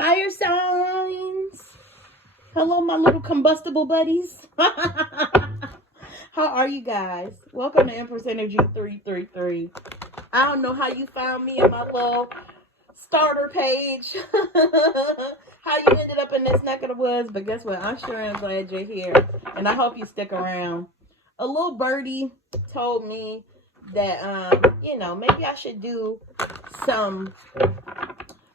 Fire signs. Hello, my little combustible buddies. How are you guys? Welcome to Empress Energy 333. I don't know how you found me in my little starter page. How you ended up in this neck of the woods, but guess what? I'm sure I'm glad you're here, and I hope you stick around. A little birdie told me that, maybe I should do some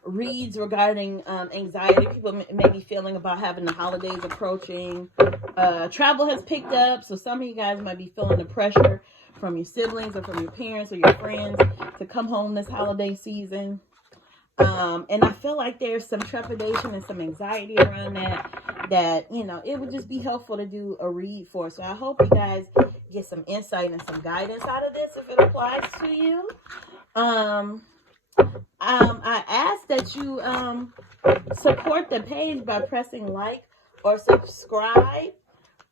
reads regarding anxiety people may be feeling about having the holidays approaching. Travel has picked up, so some of you guys might be feeling the pressure from your siblings or from your parents or your friends to come home this holiday season. And I feel like there's some trepidation and some anxiety around that it would just be helpful to do a read for. So I hope you guys get some insight and some guidance out of this if it applies to you. I ask that you support the page by pressing like or subscribe.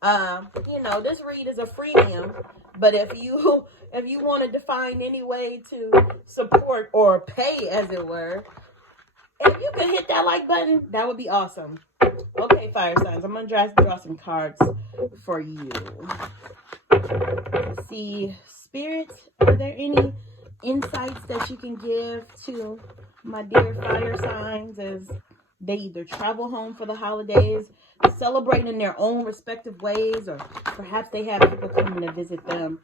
This read is a freemium, but if you wanted to find any way to support or pay, as it were, if you could hit that like button, that would be awesome. Okay, fire signs, I'm gonna draw some cards for you. Let's see, Spirit, are there any insights that you can give to my dear fire signs as they either travel home for the holidays, celebrate in their own respective ways, or perhaps they have people coming to visit them?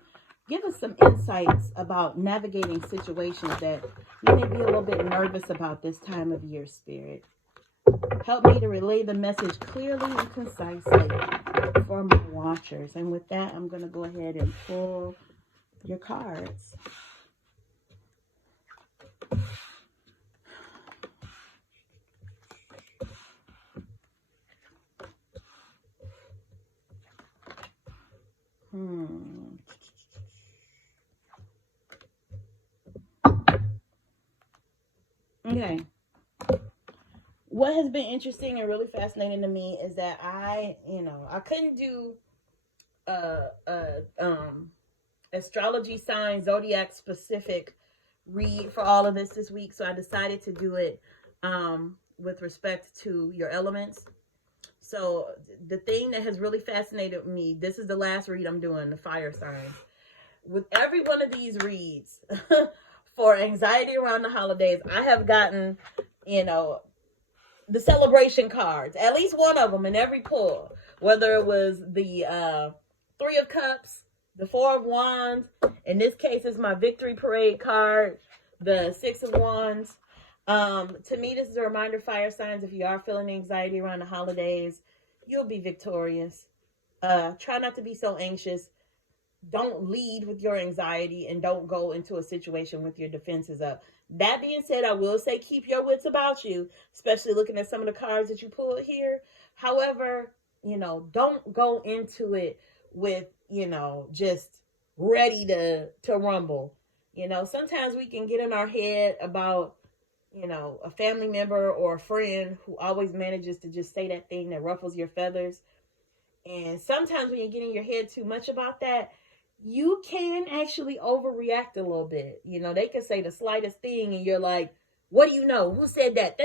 Give us some insights about navigating situations that you may be a little bit nervous about this time of year, Spirit. Help me to relay the message clearly and concisely for my watchers. And with that, I'm going to go ahead and pull your cards. Okay. What has been interesting and really fascinating to me is that I couldn't do astrology sign, zodiac specific read for all of this week, so I decided to do it with respect to your elements. So the thing that has really fascinated me, this is the last read I'm doing, the fire signs. With every one of these reads for anxiety around the holidays, I have gotten, the celebration cards, at least one of them in every pull, whether it was the Three of Cups, the Four of Wands. In this case, it's my Victory Parade card, the Six of Wands. To me, this is a reminder, fire signs, if you are feeling anxiety around the holidays, you'll be victorious. Try not to be so anxious. Don't lead with your anxiety, and don't go into a situation with your defenses up. That being said, I will say keep your wits about you, especially looking at some of the cards that you pulled here. However, don't go into it with, just ready to rumble. Sometimes we can get in our head about, a family member or a friend who always manages to just say that thing that ruffles your feathers. And sometimes when you get in your head too much about that, you can actually overreact a little bit. They can say the slightest thing and you're like, what do you know? Who said that?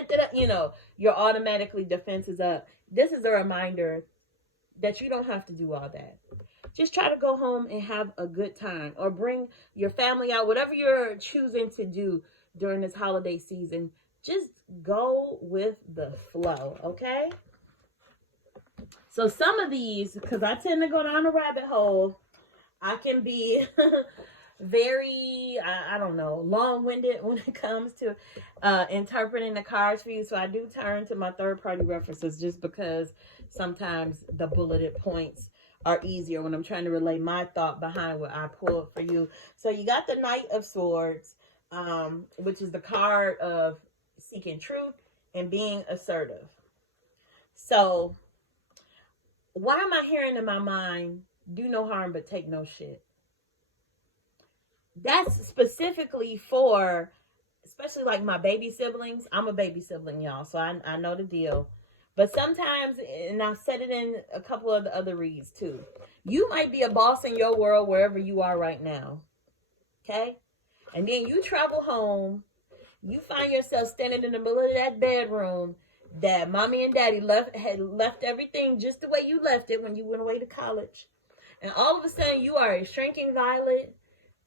Your automatically defenses up. This is a reminder that you don't have to do all that. Just try to go home and have a good time, or bring your family out, whatever you're choosing to do during this holiday season. Just go with the flow, okay? So some of these, because I tend to go down a rabbit hole, I can be very, I don't know, long-winded when it comes to interpreting the cards for you. So I do turn to my third-party references, just because sometimes the bulleted points are easier when I'm trying to relay my thought behind what I pulled for you. So you got the Knight of Swords, which is the card of seeking truth and being assertive. So why am I hearing in my mind, do no harm but take no shit? That's specifically for, especially like my baby siblings. I'm a baby sibling, y'all, so I know the deal. But sometimes, and I've said it in a couple of the other reads too, you might be a boss in your world wherever you are right now, okay? And then you travel home, you find yourself standing in the middle of that bedroom that mommy and daddy had left everything just the way you left it when you went away to college. And all of a sudden you are a shrinking violet.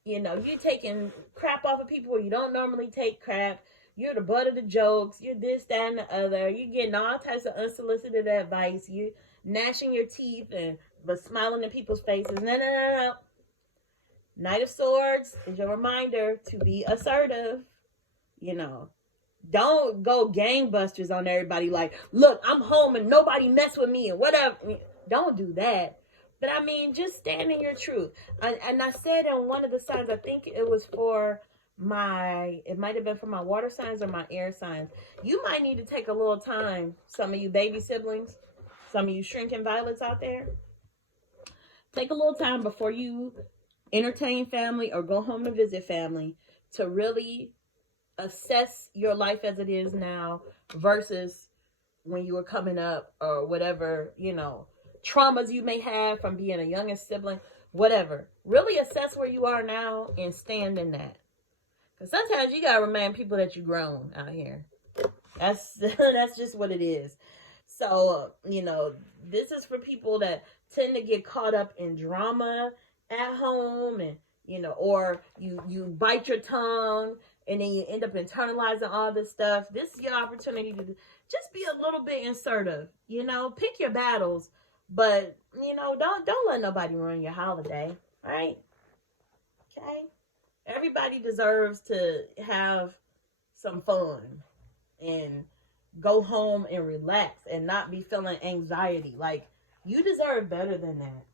You know, you taking crap off of people where you don't normally take crap. You're the butt of the jokes. You're this, that, and the other. You're getting all types of unsolicited advice. You're gnashing your teeth but smiling in people's faces. No. Knight of Swords is your reminder to be assertive. You know, don't go gangbusters on everybody like, look, I'm home and nobody mess with me and whatever. Don't do that. But I mean, just stand in your truth. And I said on one of the signs, I think it was for it might have been for my water signs or my air signs. You might need to take a little time, some of you baby siblings, some of you shrinking violets out there. Take a little time before you entertain family or go home to visit family to really assess your life as it is now versus when you were coming up, or whatever, you know, traumas you may have from being a youngest sibling, whatever. Really assess where you are now and stand in that. Because sometimes you gotta remind people that you've grown out here. That's just what it is. So, you know, this is for people that tend to get caught up in drama at home, and, you know, or you bite your tongue and then you end up internalizing all this stuff. This is your opportunity to just be a little bit assertive. You know, pick your battles, but, you know, don't let nobody ruin your holiday. All right? Okay? Everybody deserves to have some fun and go home and relax and not be feeling anxiety. Like, you deserve better than that.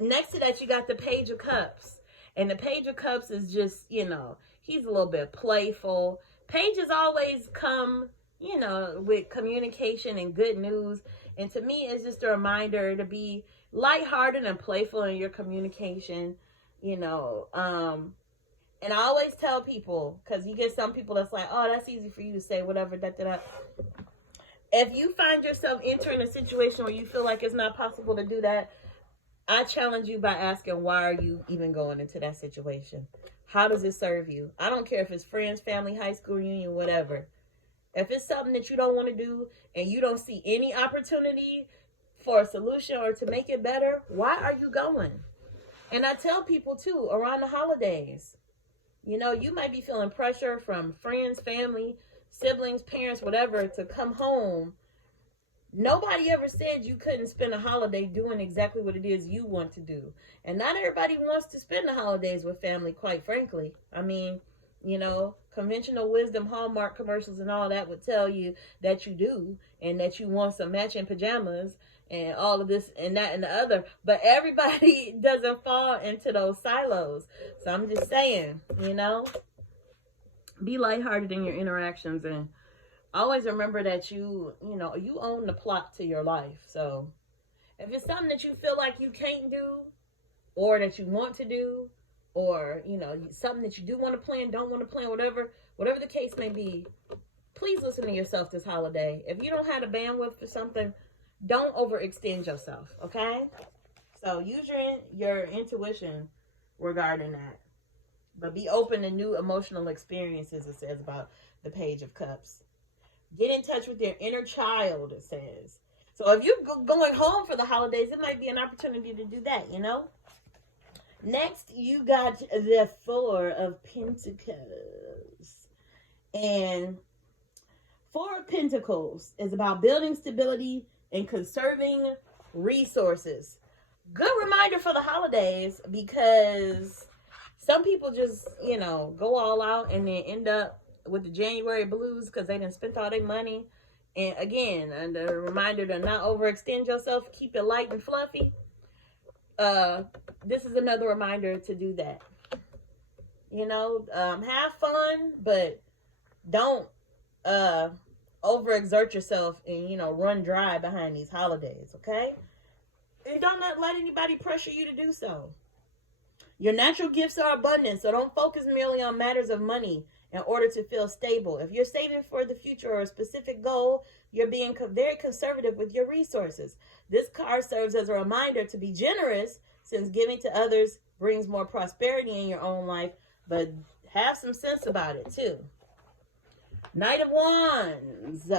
Next to that, you got the Page of Cups. And the Page of Cups is just, you know, he's a little bit playful. Pages always come, you know, with communication and good news. And to me, it's just a reminder to be lighthearted and playful in your communication, you know. And I always tell people, because you get some people that's like, oh, that's easy for you to say, whatever, da. If you find yourself entering a situation where you feel like it's not possible to do that, I challenge you by asking, why are you even going into that situation? How does it serve you? I don't care if it's friends, family, high school reunion, whatever. If it's something that you don't want to do and you don't see any opportunity for a solution or to make it better, why are you going? And I tell people too, around the holidays, you know, you might be feeling pressure from friends, family, siblings, parents, whatever, to come home. Nobody ever said you couldn't spend a holiday doing exactly what it is you want to do. And not everybody wants to spend the holidays with family, quite frankly. I mean, you know, conventional wisdom, Hallmark commercials and all that would tell you that you do, and that you want some matching pajamas and all of this and that and the other. But everybody doesn't fall into those silos. So I'm just saying, you know, be lighthearted in your interactions, and always remember that you own the plot to your life. So if it's something that you feel like you can't do, or that you want to do, or, you know, something that you do want to plan, don't want to plan, whatever the case may be, please listen to yourself this holiday. If you don't have the bandwidth for something, don't overextend yourself, okay? So use your intuition regarding that. But be open to new emotional experiences, it says about the Page of Cups. Get in touch with your inner child, it says. So if you're going home for the holidays, it might be an opportunity to do that, you know? Next, you got the Four of Pentacles. And Four of Pentacles is about building stability and conserving resources. Good reminder for the holidays, because some people just, you know, go all out and then end up with the January blues because they done spent all their money. And again, and a reminder to not overextend yourself, keep it light and fluffy. This is another reminder to do that. You know, have fun, but don't overexert yourself and, you know, run dry behind these holidays, okay? And don't let anybody pressure you to do so. Your natural gifts are abundant, so don't focus merely on matters of money in order to feel stable. If you're saving for the future or a specific goal, you're being very conservative with your resources. This card serves as a reminder to be generous, since giving to others brings more prosperity in your own life, but have some sense about it too. Knight of Wands.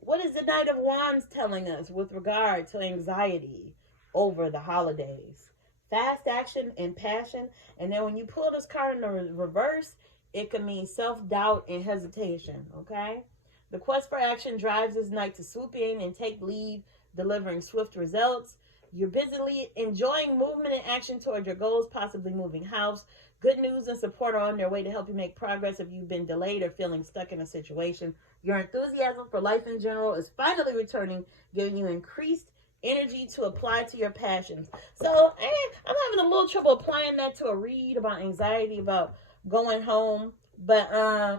What is the Knight of Wands telling us with regard to anxiety over the holidays? Fast action and passion. And then when you pull this card in the reverse, it can mean self-doubt and hesitation, okay? The quest for action drives this knight to swoop in and take lead, delivering swift results. You're busily enjoying movement and action toward your goals, possibly moving house. Good news and support are on their way to help you make progress if you've been delayed or feeling stuck in a situation. Your enthusiasm for life in general is finally returning, giving you increased energy to apply to your passions. So, I'm having a little trouble applying that to a read about anxiety, about going home. But, I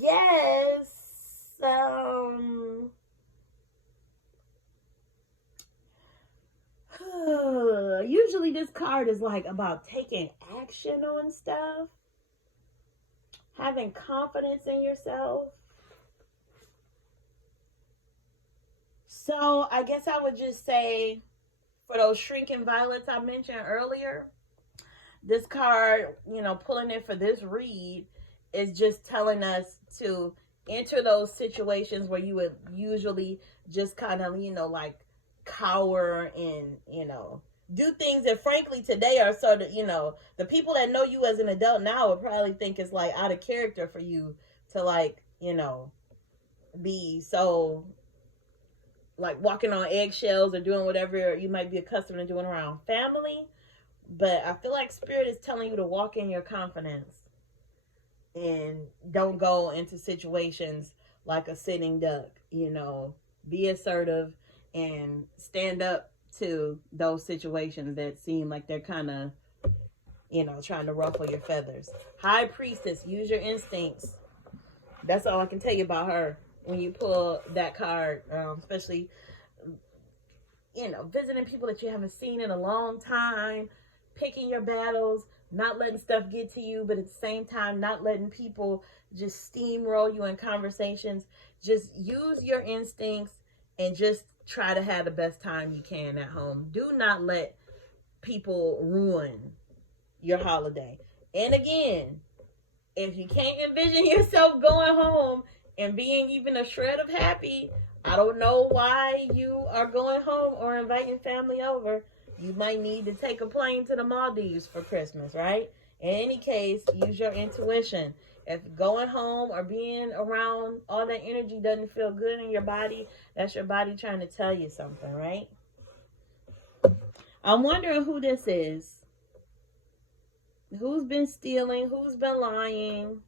guess, usually this card is like about taking action on stuff, having confidence in yourself. So I guess I would just say, for those shrinking violets I mentioned earlier, this card, pulling it for this read is just telling us to enter those situations where you would usually just kind of, like cower and, do things that frankly today are sort of, the people that know you as an adult now would probably think it's like out of character for you to like, be so like walking on eggshells or doing whatever you might be accustomed to doing around family. But I feel like Spirit is telling you to walk in your confidence and don't go into situations like a sitting duck. Be assertive and stand up to those situations that seem like they're kind of, trying to ruffle your feathers. High Priestess, use your instincts. That's all I can tell you about her when you pull that card, especially, visiting people that you haven't seen in a long time, picking your battles, not letting stuff get to you, but at the same time, not letting people just steamroll you in conversations. Just use your instincts and just try to have the best time you can at home. Do not let people ruin your holiday. And again, if you can't envision yourself going home and being even a shred of happy, I don't know why you are going home or inviting family over. You might need to take a plane to the Maldives for Christmas, right? In any case, use your intuition. If going home or being around all that energy doesn't feel good in your body, that's your body trying to tell you something, right? I'm wondering who this is. Who's been stealing? Who's been lying?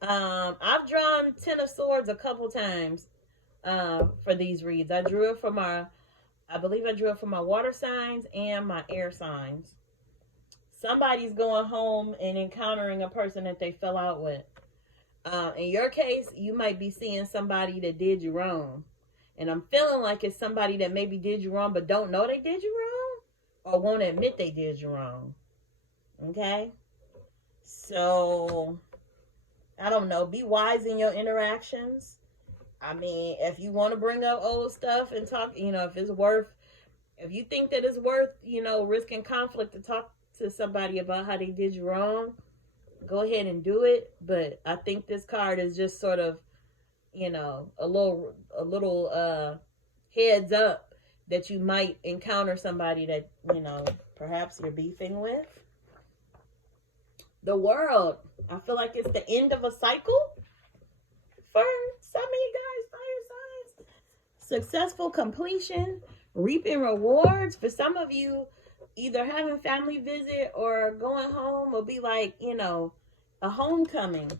I've drawn 10 of Swords a couple times for these reads. I believe I drew it for my water signs and my air signs. Somebody's going home and encountering a person that they fell out with. In your case, you might be seeing somebody that did you wrong. And I'm feeling like it's somebody that maybe did you wrong but don't know they did you wrong or won't admit they did you wrong. Okay? So, I don't know. Be wise in your interactions. I mean, if you want to bring up old stuff and talk, if you think that it's worth, risking conflict to talk to somebody about how they did you wrong, go ahead and do it. But I think this card is just sort of, a little heads up that you might encounter somebody that, perhaps you're beefing with. The World. I feel like it's the end of a cycle for some of you guys, fire signs. Successful completion, reaping rewards. For some of you, either having family visit or going home will be like, a homecoming.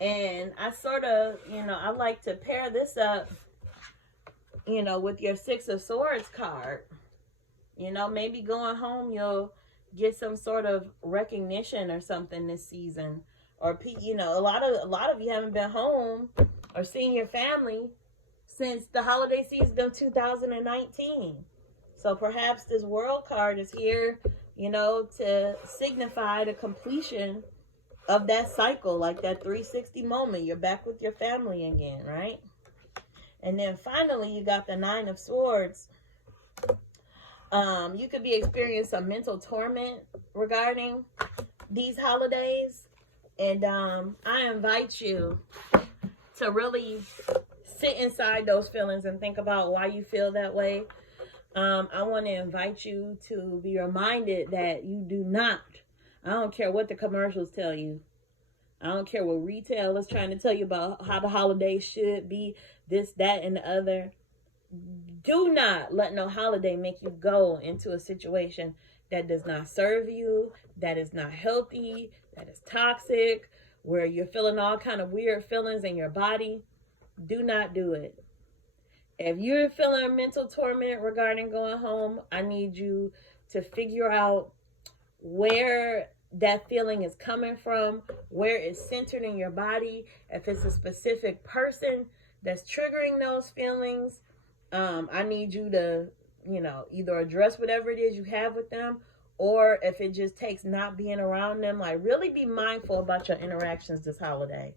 And I sort of, I like to pair this up, with your Six of Swords card. Maybe going home, you'll get some sort of recognition or something this season. Or, a lot of you haven't been home or seen your family since the holiday season of 2019. So perhaps this World card is here, to signify the completion of that cycle, like that 360 moment. You're back with your family again, right? And then finally, you got the Nine of Swords. You could be experiencing some mental torment regarding these holidays. And I invite you to really sit inside those feelings and think about why you feel that way. I want to invite you to be reminded that you do not, I don't care what the commercials tell you. I don't care what retail is trying to tell you about how the holidays should be, this, that, and the other. Do not let no holiday make you go into a situation that does not serve you, that is not healthy, that is toxic, where you're feeling all kind of weird feelings in your body. Do not do it. If you're feeling mental torment regarding going home, I need you to figure out where that feeling is coming from, where it's centered in your body, if it's a specific person that's triggering those feelings. I need you to, either address whatever it is you have with them, or if it just takes not being around them, like really be mindful about your interactions this holiday.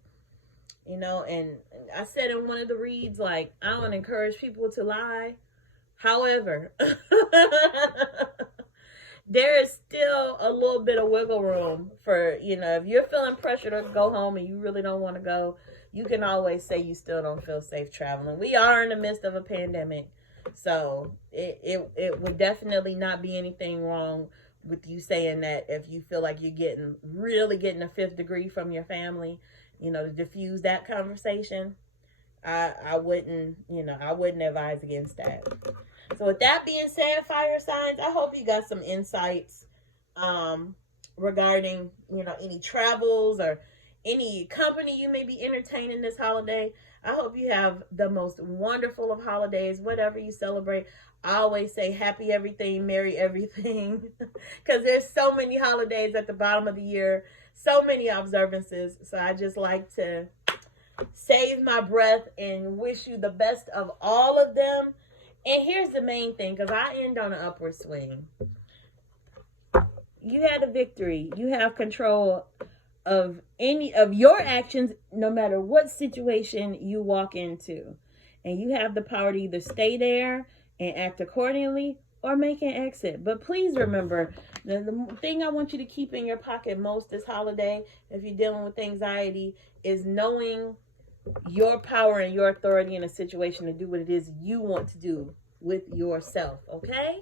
And I said in one of the reads, like, I don't encourage people to lie. However, there is still a little bit of wiggle room for, if you're feeling pressure to go home and you really don't want to go, you can always say you still don't feel safe traveling. We are in the midst of a pandemic, so it would definitely not be anything wrong with you saying that if you feel like you're really getting a fifth degree from your family, to diffuse that conversation. I wouldn't advise against that. So with that being said, fire signs, I hope you got some insights regarding, any travels or any company you may be entertaining this holiday. I hope you have the most wonderful of holidays, whatever you celebrate. I always say happy everything, merry everything, because there's so many holidays at the bottom of the year, so many observances. So I just like to save my breath and wish you the best of all of them. And here's the main thing, because I end on an upward swing. You had a victory. You have control of any of your actions, no matter what situation you walk into. And you have the power to either stay there and act accordingly or make an exit. But please remember, the thing I want you to keep in your pocket most this holiday, if you're dealing with anxiety, is knowing your power and your authority in a situation to do what it is you want to do with yourself, okay?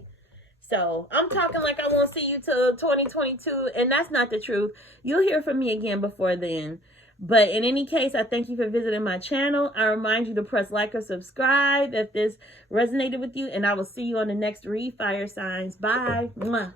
So I'm talking like I won't see you till 2022, and that's not the truth. You'll hear from me again before then. But in any case, I thank you for visiting my channel. I remind you to press like or subscribe if this resonated with you, and I will see you on the next read, fire signs. Bye. Mwah.